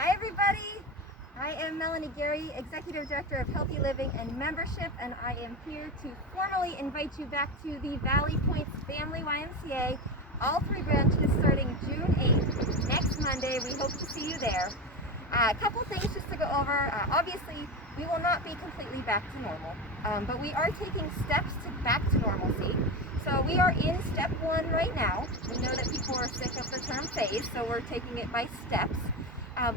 Hi everybody, I am Melanie Gary, Executive Director of Healthy Living and Membership, and I am here to formally invite you back to the Valley Points Family YMCA, all 3 branches starting June 8th, next Monday. We hope to see you there. A couple things just to go over. Obviously, we will not be completely back to normal, but we are taking steps back to normalcy. So we are in step 1 right now. We know that people are sick of the term phase, so we're taking it by steps.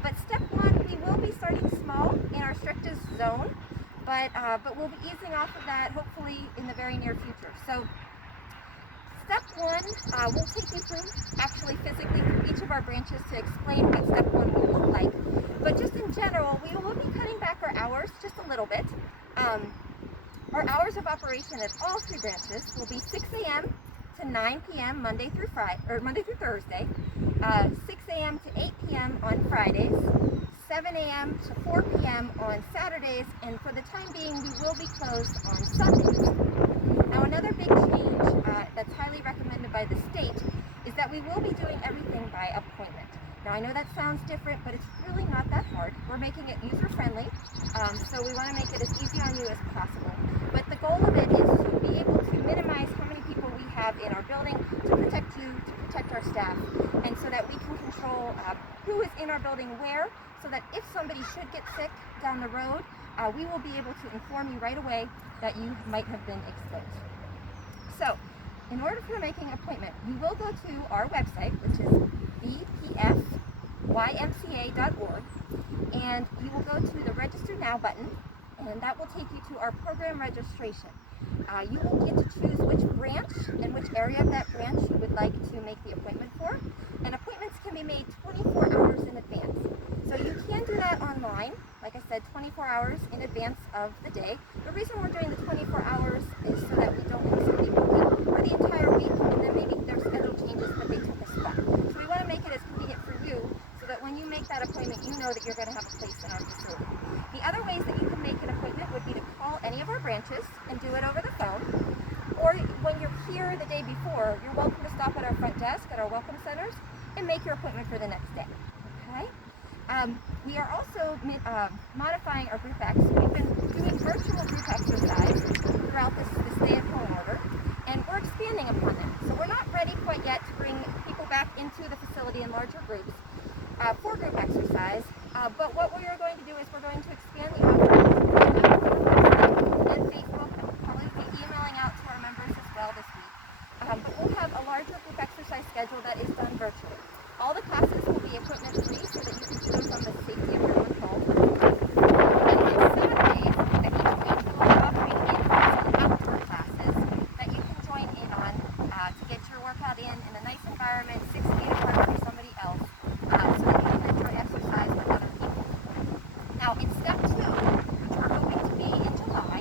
But step 1, we will be starting small in our strictest zone, but we'll be easing off of that hopefully in the very near future. So step 1, we'll take you through actually physically through each of our branches to explain what step 1 will look like. But just in general, we will be cutting back our hours just a little bit. Our hours of operation at all 3 branches will be 6 a.m. to 9 p.m. Monday through Thursday, 6 a.m. to 8 p.m. on Fridays, 7 a.m. to 4 p.m. on Saturdays, and for the time being, we will be closed on Sundays. Now, another big change that's highly recommended by the state is that we will be doing everything by appointment. Now, I know that sounds different, but it's really not that hard. We're making it user-friendly, so we want to make it as easy on you as possible. But the goal of it is to be able to minimize how many people we have in our building to protect you, to protect our staff, and so that we can control who is in our building where, so that if somebody should get sick down the road, we will be able to inform you right away that you might have been exposed. So, in order for making an appointment, you will go to our website, which is VPFYMCA.org, and you will go to the Register Now button, and that will take you to our program registration. You will get to choose which branch and which area of that branch you would like to make the appointment for, and appointments can be made 24 hours in advance. So you can do that online, like I said, 24 hours in advance of the day. The reason we're doing the 24 hours is so that we don't have somebody booking for the entire week, and then maybe their schedule changes but they took a spot. So we want to make it as convenient for you so that when you make that appointment, you know that you're going to have a place in our facility. The other ways that you can make an appointment would be to call any of our branches and do it over the phone. Or when you're here the day before, you're welcome to stop at our front desk at our welcome centers and make your appointment for the next day. Okay? We are also modifying our group X. We've been doing virtual group exercise throughout the stay-at-home order, and we're expanding upon that. So we're not ready quite yet to bring people back into the facility in larger groups for group exercise, but what we are going to do is we're going to expand the offer and Facebook, and we'll probably be emailing out to our members as well this week. But we'll have a larger group exercise schedule that is done virtually. All the classes will be equipment-free so that you can do them from the safety of your own home. And on Saturdays, at each branch, we'll be offering in-person outdoor classes that you can join in on to get your workout in a nice environment, 6 feet apart from somebody else, so that you can enjoy exercise with other people. Now, in step 2, which we're hoping to be in July,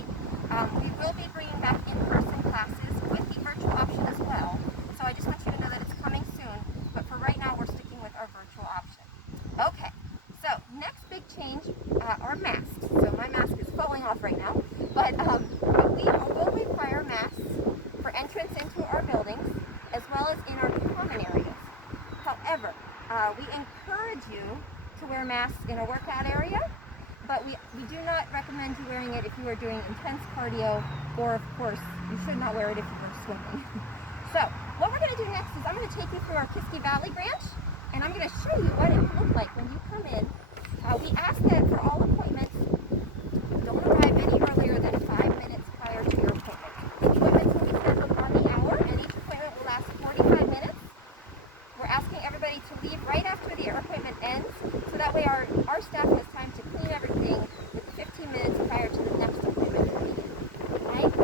we will be bringing back in-person classes with the virtual option as well. So I just want you to know that it's coming soon, but for right now, we're sticking with our virtual option. Okay, so next big change are masks. So my mask is falling off right now, but we will require masks for entrance into our buildings as well as in our common areas. However, we encourage you to wear masks in a workout area, but we do not recommend you wearing it if you are doing intense cardio, or of course, you should not wear it if you are swimming. So, what we're going to do next is I'm going to take you through our Kiski Valley branch, and I'm going to show you what it will look like when you come in. We ask that for all appointments, don't arrive any earlier than 5 minutes prior to your appointment. Appointments will be scheduled on the hour, and each appointment will last 45 minutes. We're asking everybody to leave right after the appointment ends, so that way our staff has time to clean everything with 15 minutes prior to the next appointment coming in. Okay? So,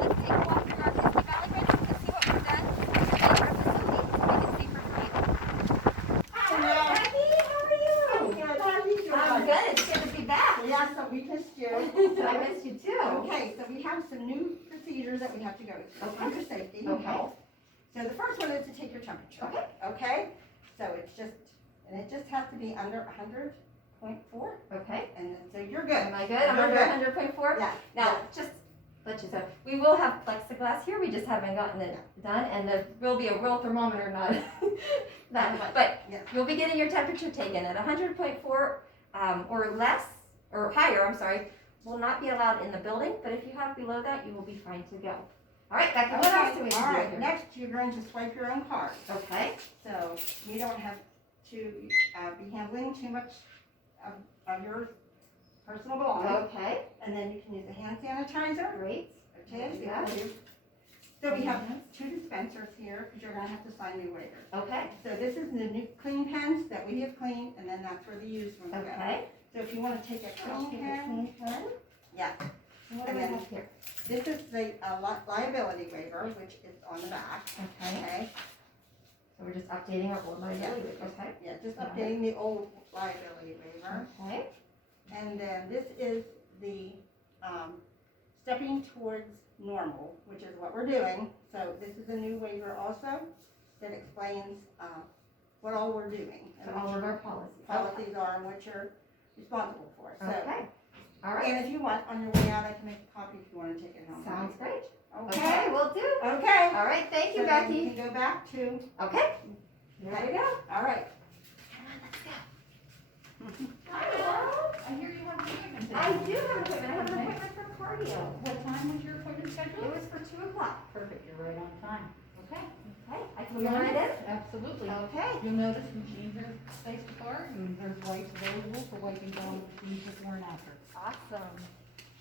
let's take a walk through our Kiski Valley branch and see what we've done to make our facility to make it safer for you. Hi, Becky. How are you? I'm good. How are you doing? I'm good. It's good to be back. Yeah, so we missed you. I missed you too. Okay, so we have some new procedures that we have to go through for your safety and Okay. health. So the first one is to take your temperature. Okay. Okay? So it just has to be under 100.4. Okay. And then, so you're good. Am I good? I'm under 100.4? Yeah. Now, just let you know. We will have plexiglass here, we just haven't gotten it done, and there will be a real thermometer, not that, but Yeah. you'll be getting your temperature taken at 100.4 or less, or higher, I'm sorry, will not be allowed in the building, but if you have below that, you will be fine to go. All right, Becky, what else do we All do right, here? next you're going to swipe your own card. Okay, So you don't have to be handling too much of your personal belongings. okay, And then you can use a hand sanitizer. great. Okay, Yeah. so we have 2 dispensers here, because you're gonna have to sign new waivers. Okay, So this is the new clean pens that we have cleaned, and then that's where the used ones go. okay. So if you wanna take a I'll clean take a pen, clean pen. yeah, What do And we then- have here? this is the liability waiver, which is on the back, Okay, okay? so we're just updating our old liability, okay? Yeah, just Got it. updating the old liability waiver. Okay, And then this is the, stepping towards normal, which is what we're doing. So this is a new waiver also that explains, what all we're doing. so And all what of your our policies. policies are and what you're responsible for. So, Okay, all right, and if you want, on your way out, I can make a copy if you wanna take it home. sounds great. Okay? Okay, will do. Okay. All right, thank you, So then Becky. you can go back to, Okay, there we go. all right. Come on, let's go. Hi, Laurel. I hear you have an appointment today. I do have an appointment. I have an Okay. appointment for cardio. What time was your appointment It scheduled? was for 2 o'clock. Perfect, you're right on time. Okay. Okay, I can go right in? Absolutely. Okay. You'll notice machines are spaced apart and there's wipes available for wiping down machines before and after. Awesome.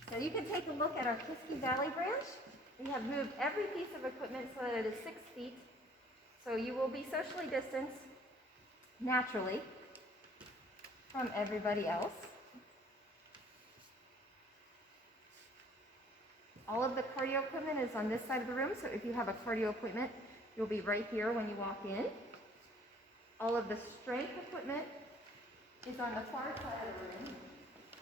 So you can take a look at our Kiski Valley branch. We have moved every piece of equipment so that it is 6 feet. So you will be socially distanced naturally from everybody else. All of the cardio equipment is on this side of the room, so if you have a cardio appointment, you'll be right here when you walk in. All of the strength equipment is on the far side of the room.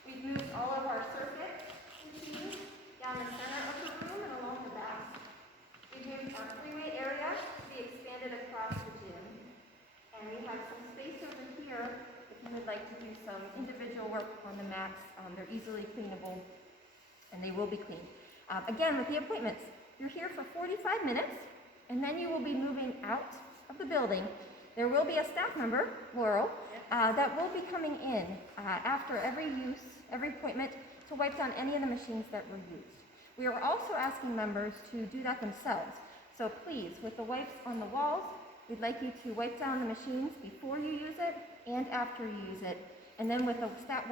We've moved all of our circuit machines down the center of the room and along the back. We've moved our freeway area to be expanded across the gym. And we have some space over here if you would like to do some individual work on the mats. They're easily cleanable, and they will be cleaned. Again, with the appointments, you're here for 45 minutes, and then you will be moving out of the building. There will be a staff member, Laurel, that will be coming in after every appointment to wipe down any of the machines that were used. We are also asking members to do that themselves. So please, with the wipes on the walls, we'd like you to wipe down the machines before you use it and after you use it. And then with the staff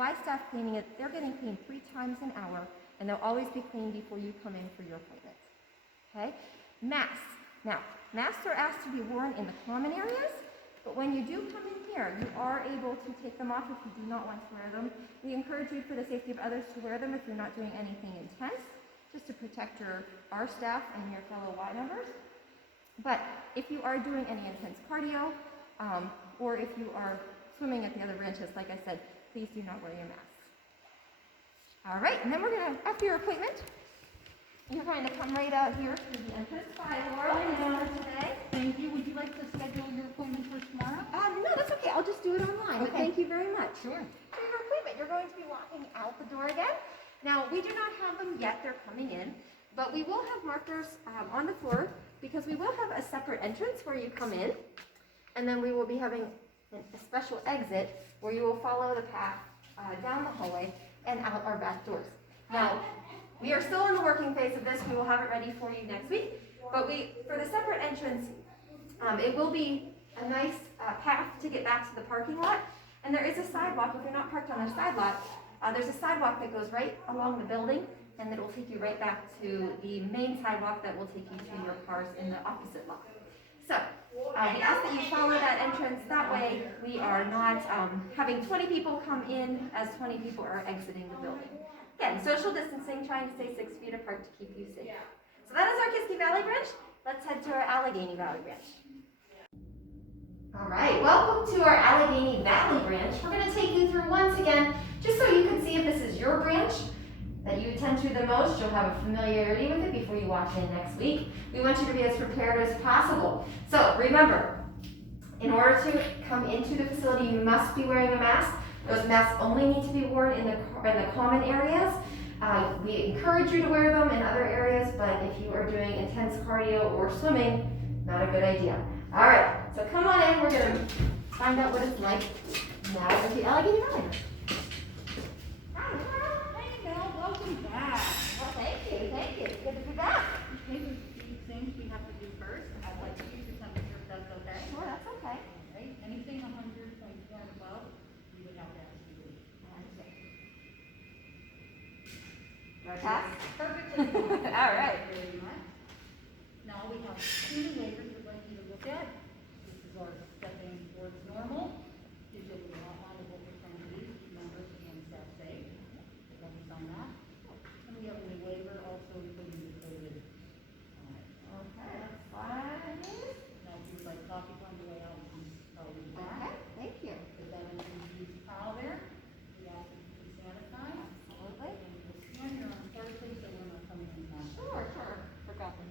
cleaning it, they're getting cleaned 3 times an hour, and they'll always be cleaned before you come in for your appointment. Okay? Masks. Now, masks are asked to be worn in the common areas, but when you do come in here, you are able to take them off if you do not want to wear them. We encourage you, for the safety of others, to wear them if you're not doing anything intense, just to protect our staff and your fellow Y members. But if you are doing any intense cardio, or if you are swimming at the other branches, like I said, please do not wear your masks. All right, and then we're gonna, after your appointment, you're going to come right out here through the entrance. Hi, Laurel, for today. Thank you. Would you like to schedule your appointment for tomorrow? No, that's okay, I'll just do it online, but Okay. thank you very much. Sure. For your appointment, you're going to be walking out the door again. Now, we do not have them yet, they're coming in, but we will have markers on the floor because we will have a separate entrance where you come in, and then we will be having a special exit where you will follow the path down the hallway and out our back doors. Now, we are still in the working phase of this. We will have it ready for you next week, but for the separate entrance, it will be a nice path to get back to the parking lot, and there is a sidewalk. If you're not parked on the side lot, there's a sidewalk that goes right along the building, and it will take you right back to the main sidewalk that will take you to your cars in the opposite lot. So, we ask that you follow that entrance. That way, we are not having 20 people come in as 20 people are exiting the building. Again, social distancing, trying to stay 6 feet apart to keep you safe. So that is our Kiski Valley branch. Let's head to our Allegheny Valley branch. All right, welcome to our Allegheny Valley branch. We're going to take you through once again, just so you can see if this is your branch that you attend to the most. You'll have a familiarity with it before you walk in next week. We want you to be as prepared as possible. So remember, in order to come into the facility, you must be wearing a mask. Those masks only need to be worn in the common areas. We encourage you to wear them in other areas, but if you are doing intense cardio or swimming, not a good idea. All right, so come on in. We're gonna find out what it's like now at the Allegheny Valley. Hi, Laura. Hey Mel, welcome back. Well, thank you. It's good to be back. Okay, there's a few things we have to do first. I'd like to use your temperature if that's okay. Sure, that's okay. Right, anything 100.4 and above, you would have to ask you. Pass? Perfect. All right. Very much. Now we have two waivers we'd like you to look at. This is our stepping towards normal. Usually we outline what we're trying to do, keep members and staff safe. So focus on that. And we have a new waiver also including the COVID. Okay, that's fine. Now if you'd like coffee on the way out, you can probably do that. Okay, thank you. But then if you use the towel there, we ask you to sanitize. Absolutely. And we'll scan your own carefully so we're not coming in contact. Sure. Forgot them.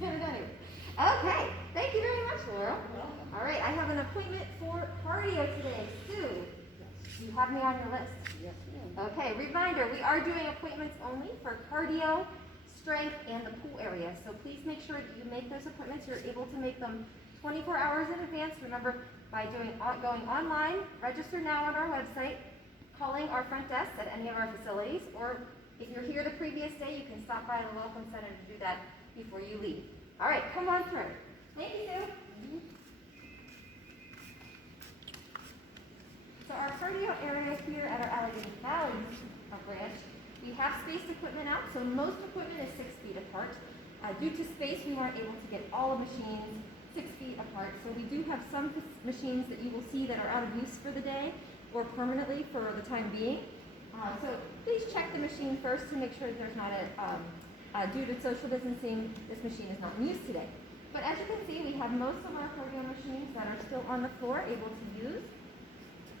Get it anyway. Okay, thank you very much, Laura. You're welcome. All right, I have an appointment for cardio today. Sue, you have me on your list. Yes, ma'am. Okay, reminder, we are doing appointments only for cardio, strength, and the pool area. So please make sure that you make those appointments. You're able to make them 24 hours in advance. Remember, by going online, register now on our website, calling our front desk at any of our facilities, or if you're here the previous day, you can stop by the Welcome Center to do that before you leave. All right, come on through. Thank you, Sue. So our cardio area here at our Allegheny Valley branch, we have spaced equipment out, so most equipment is 6 feet apart. Due to space, we weren't able to get all the machines 6 feet apart, so we do have some machines that you will see that are out of use for the day or permanently for the time being. So please check the machine first to make sure that there's not due to social distancing, this machine is not in use today. But as you can see, we have most of our cardio machines that are still on the floor, able to use.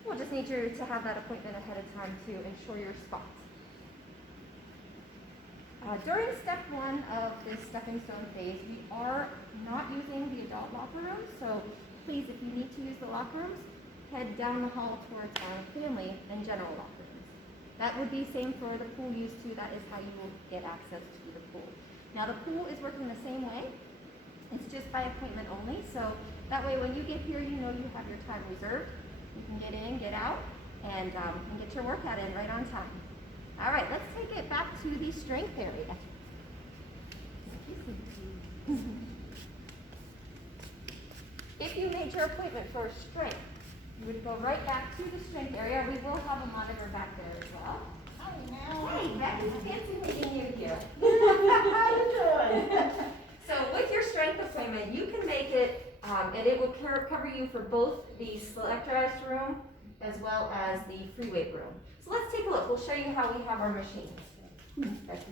We'll just need you to have that appointment ahead of time to ensure your spot. During step 1 of this stepping stone phase, we are not using the adult locker rooms, so please, if you need to use the locker rooms, head down the hall towards our family and general locker rooms. That would be same for the pool use too. That is how you will get access to the pool. Now the pool is working the same way. It's just by appointment only, so that way when you get here, you know you have your time reserved. You can get in, get out, and get your workout in right on time. All right, let's take it back to the strength area. If you made your appointment for strength, you would go right back to the strength area. We will have a monitor back there as well. Hi, now. Hey, Becky, fancy meeting you here. How you doing? So with your strength appointment, you can make it, and it will cover you for both the selectorized room as well as the free weight room. So let's take a look. We'll show you how we have our machines. Becky.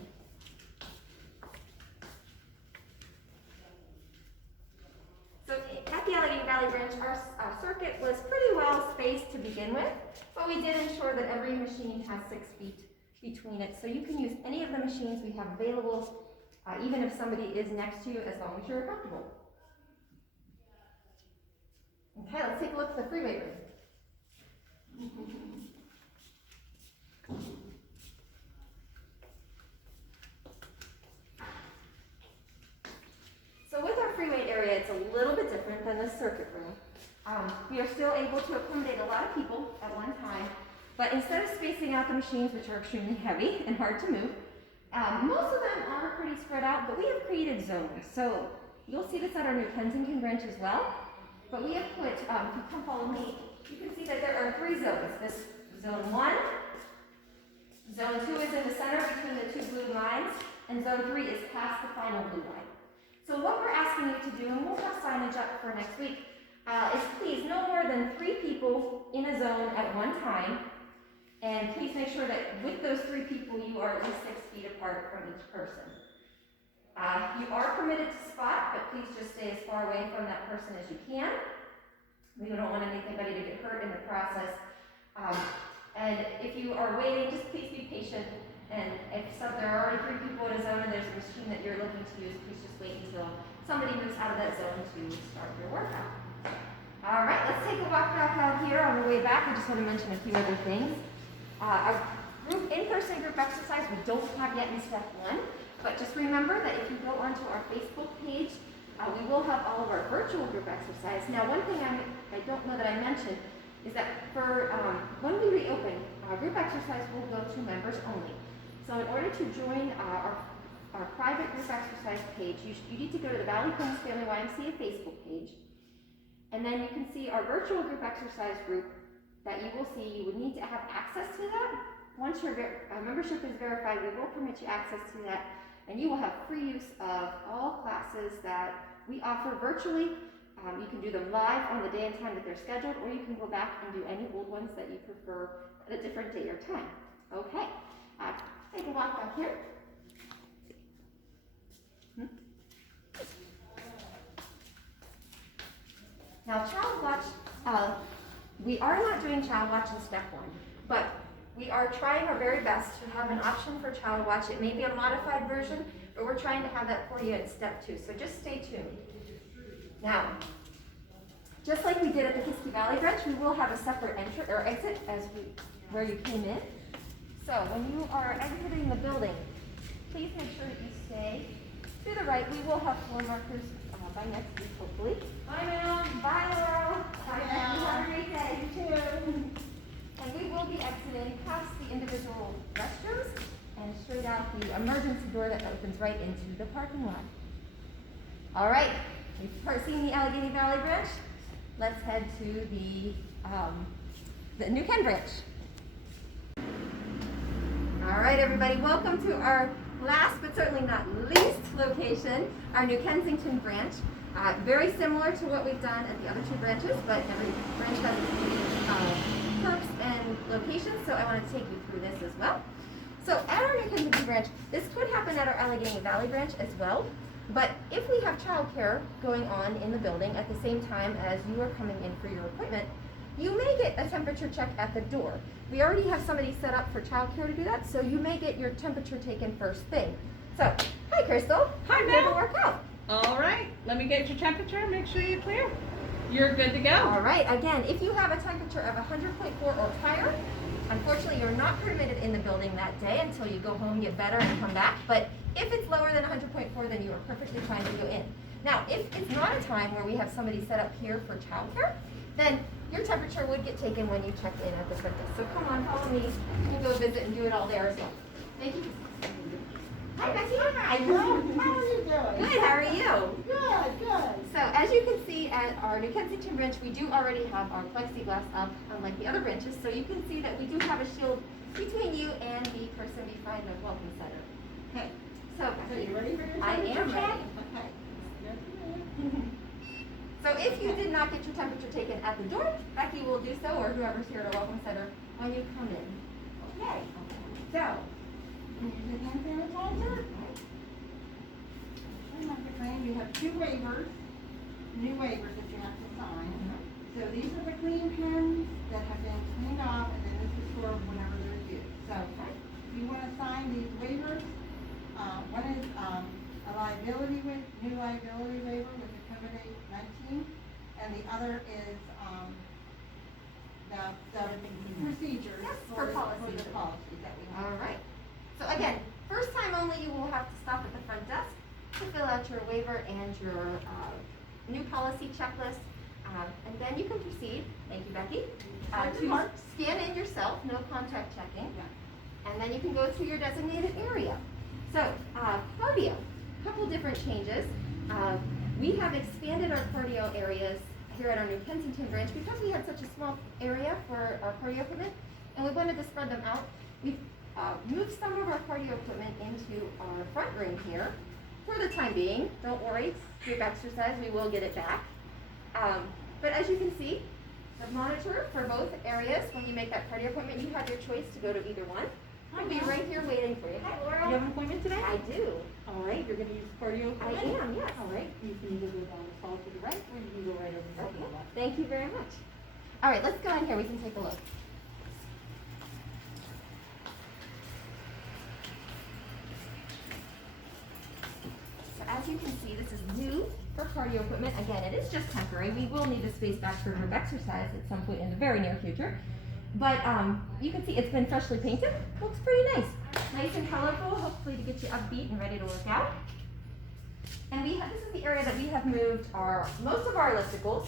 So at the Allegheny Valley branch, our circuit was pretty well spaced to begin with, but we did ensure that every machine has 6 feet between it. So you can use any of the machines we have available, even if somebody is next to you, as long as you're comfortable. Okay, let's take a look at the free weight room. So with our free weight area, it's a little bit different than the circuit room. We are still able to accommodate a lot of people at one time, but instead of spacing out the machines, which are extremely heavy and hard to move, most of them are pretty spread out, but we have created zones. So you'll see this at our new Kensington branch as well, but we have put, if you come follow me, you can see that there are 3 zones. This zone 1, zone 2 is in the center between the 2 blue lines, and zone 3 is past the final blue line. So what we're asking you to do, and we'll have signage up for next week, is please no more than 3 people in a zone at one time, and please make sure that with those 3 people you are at least 6 feet apart from each person. You are permitted to spot, but please just stay as far away from that person as you can. We don't want anybody to get hurt in the process. And if you are waiting, just please be patient. And if there are already 3 people in a zone and there's a machine that you're looking to use, please just wait until somebody moves out of that zone to start your workout. All right, let's take a walk back out here. On the way back, I just want to mention a few other things. Our In-person group exercise, we don't have yet in step 1, but just remember that if you go onto our Facebook page, we will have all of our virtual group exercise. Now, one thing I don't know that I mentioned is that for when we reopen, group exercise will go to members only. So in order to join our private group exercise page, you need to go to the Valley Plains Family YMCA Facebook page, and then you can see our virtual group exercise group that you will see. You would need to have access to that. Once your membership is verified, we will permit you access to that, and you will have free use of all classes that we offer virtually. You can do them live on the day and time that they're scheduled, or you can go back and do any old ones that you prefer at a different day or time. Okay, take a walk back here. Now, Child Watch, we are not doing Child Watch in step 1, but we are trying our very best to have an option for Child Watch. It may be a modified version, but we're trying to have that for you in step 2, so just stay tuned. Now, just like we did at the Kiski Valley branch, we will have a separate exit where you came in. So when you are exiting the building, please make sure that you stay to the right. We will have floor markers by next week, hopefully. Bye, ma'am. Bye, Laurel. Bye, ma'am. Have a great day. You too. And we will be exiting past the individual restrooms and straight out the emergency door that opens right into the parking lot. All right. You've seen the Allegheny Valley branch. Let's head to the New Ken branch. All right, everybody, welcome to our last but certainly not least location, our New Kensington branch. Very similar to what we've done at the other 2 branches, but every branch has its perks and locations, so I want to take you through this as well. So at our New Kensington branch, this could happen at our Allegheny Valley branch as well, but if we have childcare going on in the building at the same time as you are coming in for your appointment, you may get a temperature check at the door. We already have somebody set up for childcare to do that, so you may get your temperature taken first thing. So, hi Crystal. Hi, How did Mel. it work out? All right, let me get your temperature, make sure you're clear. You're good to go. All right, again, if you have a temperature of 100.4 or higher, unfortunately you're not permitted in the building that day until you go home, get better, and come back. But if it's lower than 100.4, then you are perfectly fine to go in. Now, if it's not a time where we have somebody set up here for childcare, then your temperature would get taken when you check in at the front desk. So come on, follow me. You can go visit and do it all there as well. Thank you. Hi, Becky. Hi. How are you doing? Good, how are you? Good, good. So as you can see at our New Kensington branch, we do already have our plexiglass up, unlike the other branches. So you can see that we do have a shield between you and the person behind the welcome center. Okay, So so you ready for your I temperature am check? ready. Okay. So if you did not get your temperature taken at the door, Becky will do so, or whoever's here at our welcome center when you come in. Okay. So, Use your hand sanitizer. And like you're saying, you have 2 waivers, new waivers that you have to sign. So these are the clean pens that have been cleaned off, and then this is for whenever they're due. So if you want to sign these waivers, one is a liability new liability waiver with the COVID-19, and the other is the procedures Yes, for for policies. the policies that we have. all right. So again, first time only, you will have to stop at the front desk to fill out your waiver and your new policy checklist. And then you can proceed, thank you, Becky, to scan in yourself, no contact checking. Yeah. And then you can go to your designated area. So, cardio, a couple different changes. We have expanded our cardio areas here at our New Kensington branch because we had such a small area for our cardio equipment, and we wanted to spread them out. We've moved some of our cardio equipment into our front room here for the time being. Don't worry, group exercise, we will get it back. But as you can see, the monitor for both areas, when you make that cardio appointment, you have your choice to go to either one. I'll be right here waiting for you. Hi, Laurel. You have an appointment today? I do. All right, you're gonna use cardio I equipment? am, yes. All right, you can either go down the hall to the right, or you can go right over to the Okay. left. Thank you very much. All right, let's go in here. We can take a look. So as you can see, this is new for cardio equipment. Again, it is just temporary. We will need the space back for group exercise at some point in the very near future. But you can see it's been freshly painted. Looks pretty nice. Nice and colorful, hopefully to get you upbeat and ready to work out. And this is the area that we have moved most of our ellipticals,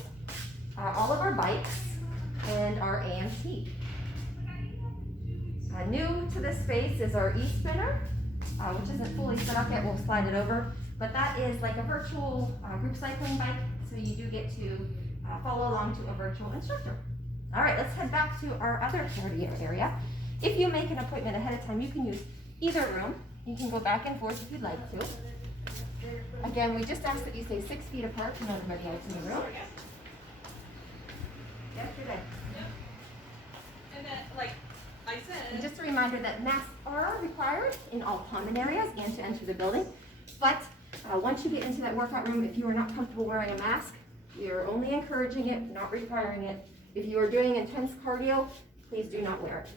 all of our bikes, and our AMT. New to this space is our e-spinner, which isn't fully set up yet. We'll slide it over. But that is like a virtual group cycling bike, so you do get to follow along to a virtual instructor. All right, let's head back to our other cardio area. If you make an appointment ahead of time, you can use either room. You can go back and forth if you'd like to. Again, we just ask that you stay 6 feet apart from everybody else in the room. Yesterday. And then, like I And said, just a reminder that masks are required in all common areas and to enter the building. But once you get into that workout room, if you are not comfortable wearing a mask, we are only encouraging it, not requiring it. If you are doing intense cardio, please do not wear it.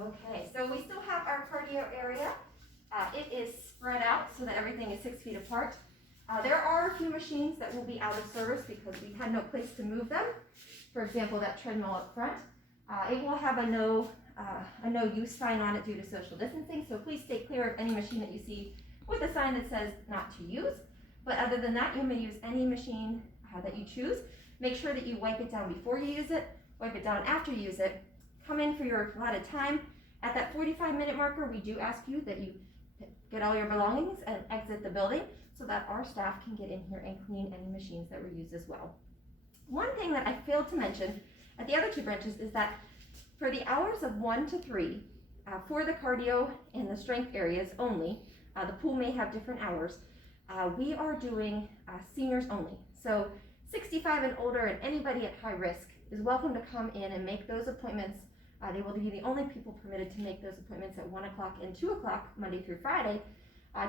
Okay, so we still have our cardio area. It is spread out so that everything is 6 feet apart. There are a few machines that will be out of service because we had no place to move them. For example, that treadmill up front. It will have a no use sign on it due to social distancing, so please stay clear of any machine that you see with a sign that says not to use. But other than that, you may use any machine that you choose. Make sure that you wipe it down before you use it, wipe it down after you use it. Come in for your allotted time. At that 45-minute marker, we do ask you that you get all your belongings and exit the building so that our staff can get in here and clean any machines that were used as well. One thing that I failed to mention at the other two branches is that for the hours of 1 to 3, for the cardio and the strength areas only, the pool may have different hours, we are doing seniors only. So 65 and older and anybody at high risk is welcome to come in and make those appointments. They will be the only people permitted to make those appointments at 1 o'clock and 2 o'clock, Monday through Friday,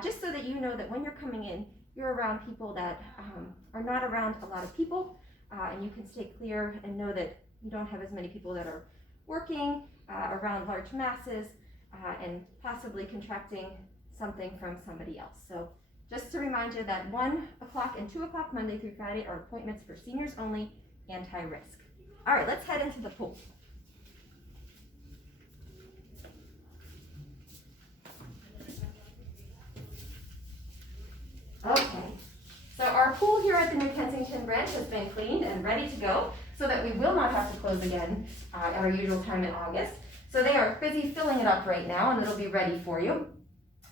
just so that you know that when you're coming in, you're around people that are not around a lot of people, and you can stay clear and know that you don't have as many people that are working around large masses and possibly contracting something from somebody else. So just to remind you that 1 o'clock and 2 o'clock Monday through Friday are appointments for seniors only and high risk. All right, let's head into the pool. Okay, so our pool here at the New Kensington branch has been cleaned and ready to go so that we will not have to close again at our usual time in August. So they are busy filling it up right now and it'll be ready for you.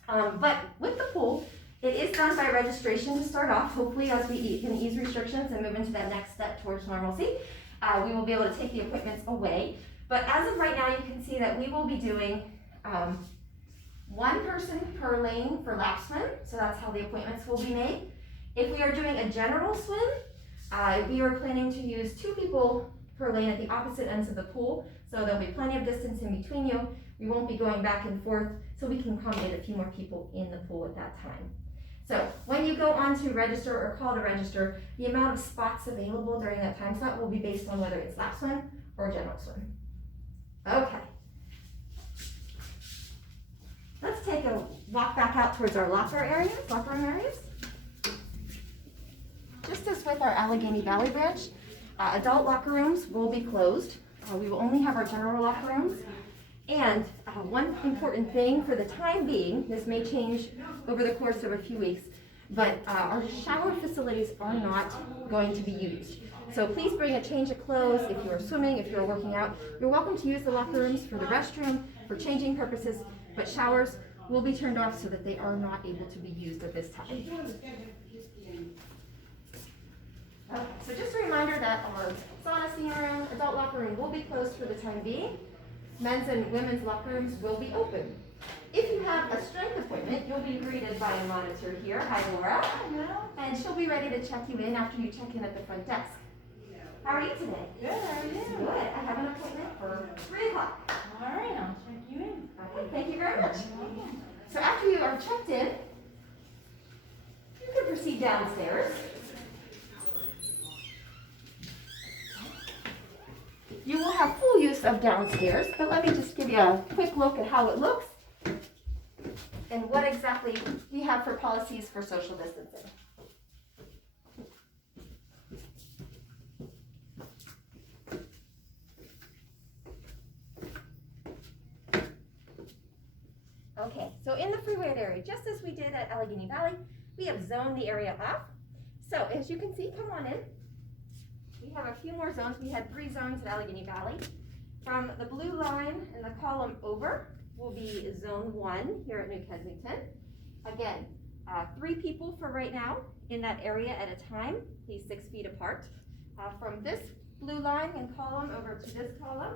But with the pool, it is done by registration to start off. Hopefully as we can ease restrictions and move into that next step towards normalcy, we will be able to take the appointments away. But as of right now, you can see that we will be doing 1 person per lane for lap swim, so that's how the appointments will be made. If we are doing a general swim, we are planning to use 2 people per lane at the opposite ends of the pool, so there'll be plenty of distance in between you. We won't be going back and forth, so we can accommodate a few more people in the pool at that time. So when you go on to register or call to register, the amount of spots available during that time slot will be based on whether it's lap swim or general swim. Okay. Let's take a walk back out towards our locker room areas. Just as with our Allegheny Valley branch, adult locker rooms will be closed. We will only have our general locker rooms. And one important thing for the time being, this may change over the course of a few weeks, but our shower facilities are not going to be used. So please bring a change of clothes if you are swimming, if you are working out. You're welcome to use the locker rooms for the restroom, for changing purposes, but showers will be turned off so that they are not able to be used at this time. Okay, so just a reminder that our sauna, senior room, adult locker room will be closed for the time being. Men's and women's locker rooms will be open. If you have a strength appointment, you'll be greeted by a monitor here. Hi, Laura. Hello. And she'll be ready to check you in after you check in at the front desk. How are you today? Good, how are you? Good. I have an appointment for 3 o'clock. All right, I'll check you in. Okay, thank you very much. So after you are checked in, you can proceed downstairs. You will have full use of downstairs, but let me just give you a quick look at how it looks and what exactly we have for policies for social distancing. So in the freeway area, just as we did at Allegheny Valley, we have zoned the area off. So as you can see, come on in. We have a few more zones. We had 3 zones at Allegheny Valley. From the blue line in the column over will be zone 1 here at New Kensington. Again, 3 people for right now in that area at a time, these 6 feet apart. From this blue line and column over to this column,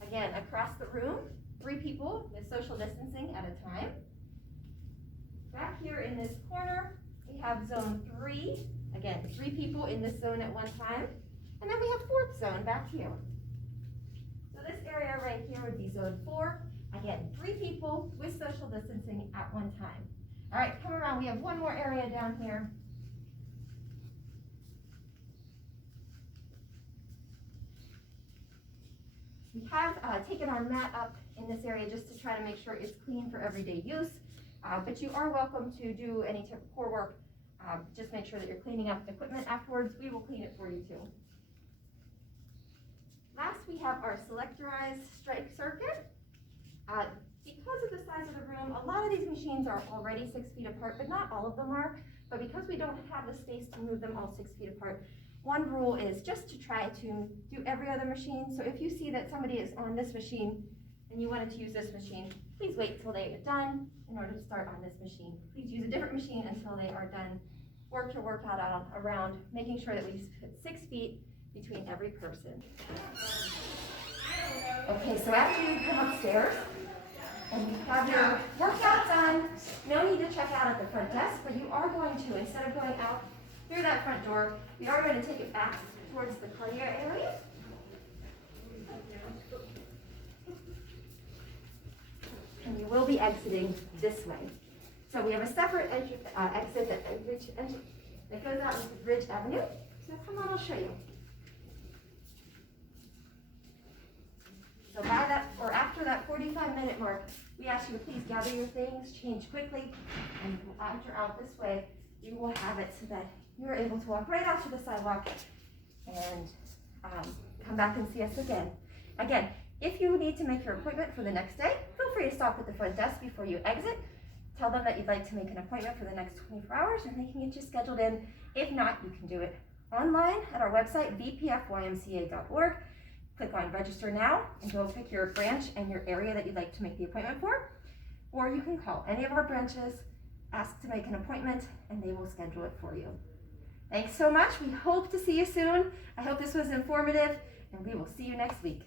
again, across the room, 3 people with social distancing at a time. Back here in this corner, we have zone 3. Again, 3 people in this zone at one time. And then we have 4th zone back here. So this area right here would be zone 4. Again, 3 people with social distancing at one time. All right, come around. We have one more area down here. We have taken our mat up in this area just to try to make sure it's clean for everyday use. But you are welcome to do any type of core work. Just make sure that you're cleaning up the equipment afterwards. We will clean it for you too. Last, we have our selectorized strike circuit. Because of the size of the room, a lot of these machines are already 6 feet apart, but not all of them are. But because we don't have the space to move them all 6 feet apart, one rule is just to try to do every other machine. So if you see that somebody is on this machine and you wanted to use this machine, please wait till they get done in order to start on this machine. Please use a different machine until they are done. Work your workout out around making sure that we put 6 feet between every person. Okay, so after you come upstairs and you have your workout done, no need to check out at the front desk, but you are going to, instead of going out through that front door, we are going to take it back towards the cardio area. And you will be exiting this way. So we have a separate exit that goes out into Ridge Avenue. So come on, I'll show you. So by that, or after that 45-minute mark, we ask you to please gather your things, change quickly, and after out this way, you will have it so that you're able to walk right out to the sidewalk and come back and see us again. Again, if you need to make your appointment for the next day, feel free to stop at the front desk before you exit. Tell them that you'd like to make an appointment for the next 24 hours and they can get you scheduled in. If not, you can do it online at our website, VPFYMCA.org. Click on register now and go pick your branch and your area that you'd like to make the appointment for. Or you can call any of our branches, ask to make an appointment, and they will schedule it for you. Thanks so much. We hope to see you soon. I hope this was informative, and we will see you next week.